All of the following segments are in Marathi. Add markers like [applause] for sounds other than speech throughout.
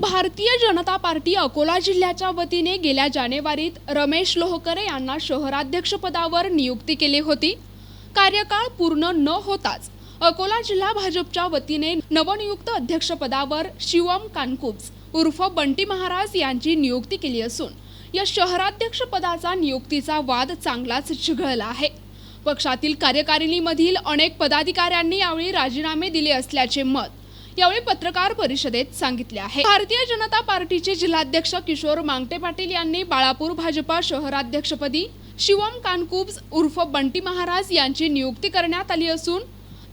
भारतीय जनता पार्टी अकोला जिल्ह्याच्या वतीने गेल्या जानेवारीत रमेश लोहकरे यांना शहराध्यक्षपदावर नियुक्ती केली होती. कार्यकाळ पूर्ण न होताच अकोला जिल्हा भाजपच्या वतीने नवनियुक्त अध्यक्षपदावर शिवम कानकुब्स उर्फ बंटी महाराज यांची नियुक्ती केली असून या शहराध्यक्षपदाचा नियुक्तीचा वाद चांगलाच चिघळला आहे. पक्षातील कार्यकारिणीमधील अनेक पदाधिकाऱ्यांनी यावेळी राजीनामे दिले असल्याचे मत यावेळी पत्रकार परिषदेत सांगितले आहे. भारतीय जनता पार्टीचे जिल्हाध्यक्ष किशोर मांगटे पाटील यांनी बाळापूर भाजपा शहराध्यक्षपदी शिवम कानकुब्ज उर्फ बंटी महाराज यांची नियुक्ती करण्यात आली असून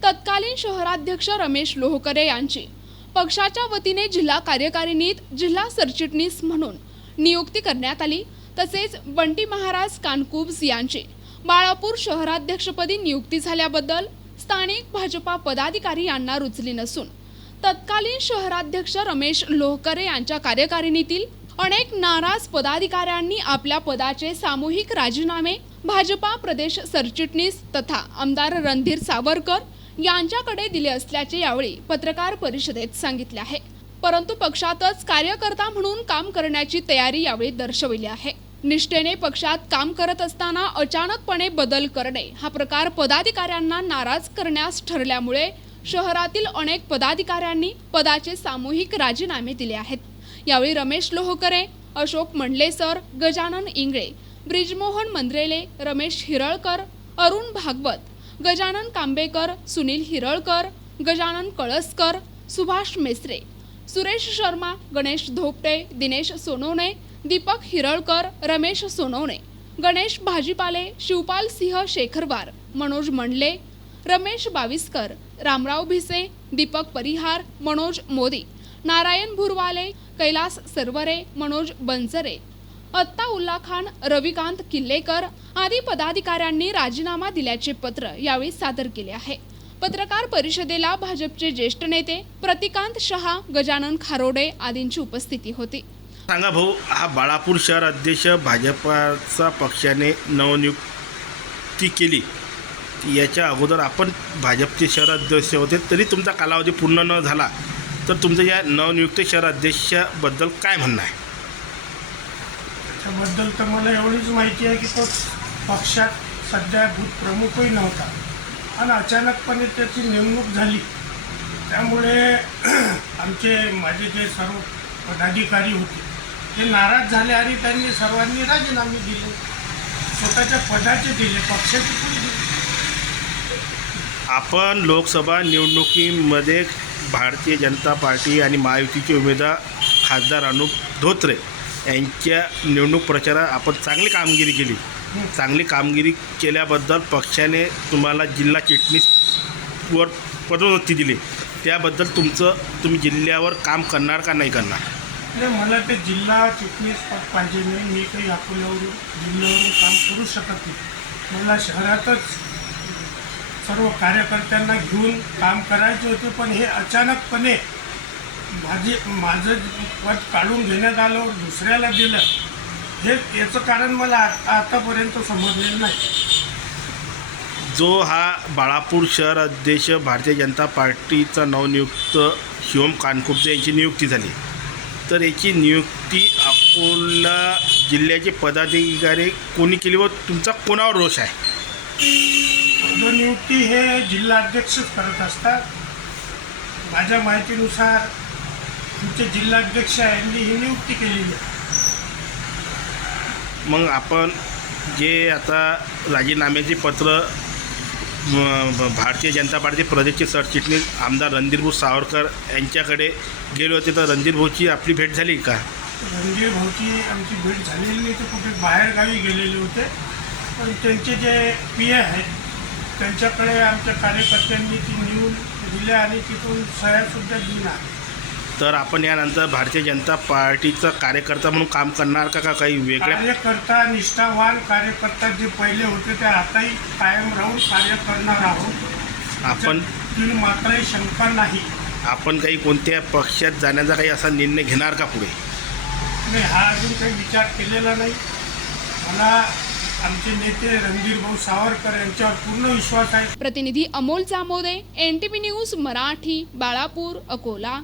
तत्कालीन शहराध्यक्ष रमेश लोहकरे यांची. पक्षाच्या वतीने जिल्हा कार्यकारिणीत जिल्हा सरचिटणीस म्हणून नियुक्ती करण्यात आली तसेच बंटी महाराज कानकुब्ज यांची बाळापूर शहराध्यक्षपदी नियुक्ती झाल्याबद्दल स्थानिक भाजपा पदाधिकारी यांना रुचली नसून तत्कालीन शहराध्यक्ष रमेश लोहकरे यांच्या कार्यकारिणीतील अनेक नाराज पदाधिकाऱ्यांनी आपल्या पदाचे सामूहिक राजीनामे भाजपा प्रदेश सरचिटणीस तथा आमदार रणधीर सावरकर यांच्याकडे दिले असल्याचे यावेळी पत्रकार परिषदेत सांगितले आहे. परंतु पक्षातच कार्यकर्ता म्हणून काम करण्याची तयारी यावेळी दर्शविली आहे. निष्ठेने पक्षात काम करत असताना अचानकपणे बदल करणे हा प्रकार पदाधिकाऱ्यांना नाराज करण्यास ठरल्यामुळे शहरातील अनेक पदाधिकाऱ्यांनी पदाचे सामूहिक राजीनामे दिले आहेत. यावेळी रमेश लोहकरे अशोक मंडले सर गजानन इंगळे ब्रिजमोहन मंद्रेले रमेश हिरळकर अरुण भागवत गजानन कांबेकर सुनील हिरळकर गजानन कळसकर सुभाष मेसरे सुरेश शर्मा गणेश धोपटे दिनेश सोनवणे दीपक हिरळकर रमेश सोनवणे गणेश भाजीपाले शिवपाल सिंह शेखरवार मनोज मंडले रमेश बाविस्कर रामराव भिसे दीपक परिहार मनोज मोदी नारायण भुरवाले कैलास सरवरे मनोज बनसरे अत्ता उल्ला खान रविकांत किल्लेकर आदी पदाधिकाऱ्यांनी राजीनामा दिल्याचे पत्र यावेळी सादर केले आहे. पत्रकार परिषदेला भाजपचे ज्येष्ठ नेते प्रतिकांत शहा गजानन खारोडे आदींची उपस्थिती होती. सांगा भाऊ हा बाळापूर शहर अध्यक्ष भाजपाचा पक्षाने नवनियुक्ती केली. याच्या अगोदर आपण भाजपचे शहराध्यक्ष होते तरी तुमचा कालावधी पूर्ण न झाला तर तुमचं या नवनियुक्त शहराध्यक्षाबद्दल काय म्हणणं आहे? त्याबद्दल तर मला एवढीच माहिती आहे की तो पक्षात सध्या भूतप्रमुखही नव्हता. आणि अचानकपणे त्याची नेमणूक झाली. त्यामुळे [clears throat] आमचे माझे जे सर्व पदाधिकारी होते ते नाराज झाले आणि त्यांनी सर्वांनी राजीनामे दिले. स्वतःच्या पदाचे दिले पक्षाचे पण आपण लोकसभा निवडणुकीमध्ये भारतीय जनता पार्टी आणि महायुतीचे उमेदवार खासदार अनुप धोत्रे यांच्या निवडणूक प्रचारात आपण चांगली कामगिरी केली. चांगली कामगिरी केल्याबद्दल पक्षाने तुम्हाला जिल्हा चिटणीसवर पदोन्नती दिली. त्याबद्दल तुमचं तुम्ही जिल्ह्यावर काम करणार का नाही करणार? नाही मला ते जिल्हा चिटणीस पाहिजे नाही. मी काही अकोल्यावरून जिल्ह्यावरून काम करू शकत नाही. मला शहरातच सर्व कार्यकर्त्यांना घेऊन काम करायचे होते पण हे अचानकपणे माझे माझं पद काढून घेण्यात आलं दुसऱ्याला दिलं. हे याचं कारण मला आतापर्यंत समजलेलं नाही. जो हा बाळापूर शहर अध्यक्ष भारतीय जनता पार्टीचा नवनियुक्त शिवम कानकुपजे यांची नियुक्ती झाली. तर याची नियुक्ती अकोला जिल्ह्याचे पदाधिकारी कोणी केली व तुमचा कोणावर रोष आहे? पदनियुक्ती हे जिल्हाध्यक्षच करत असतात. माझ्या माहितीनुसार तुमचे जिल्हाध्यक्ष यांनी ही नियुक्ती केलेली आहे. मग आपण जे आता राजीनाम्याचे पत्र भारतीय जनता पार्टी प्रदेशचे सरचिटणीस आमदार रणधीरभाऊ सावरकर यांच्याकडे गेले होते तर रणधीर भाऊची आपली भेट झाली का? रणजीर भाऊची आमची भेट झालेली नाही ते कुठे बाहेरगावी गेलेले होते. पण त्यांचे जे पी आहेत त्यांच्याकडे आमच्या कार्यकर्त्यांनी ती नेऊन दिल्या आणि तिथून सह्यासुद्धा दिल्या तर आपण यानंतर भारतीय जनता पार्टीचा कार्यकर्ता म्हणून काम करणार का का काही वेगळ्या कार्यकर्ता निष्ठावान कार्यकर्ता जे पहिले होते ते आताही कायम राहून कार्य करणार आहोत. आपण त्यातील मात्रही शंका नाही. आपण काही कोणत्या पक्षात जाण्याचा काही असा निर्णय घेणार का पुढे? मी हा अजून काही विचार केलेला नाही. मला आमचे नेते रणधीर भाऊ सावरकर यांच्यावर पूर्ण विश्वास आहे. प्रतिनिधी Amol Jamode N T P news Marathi Balapur Akola.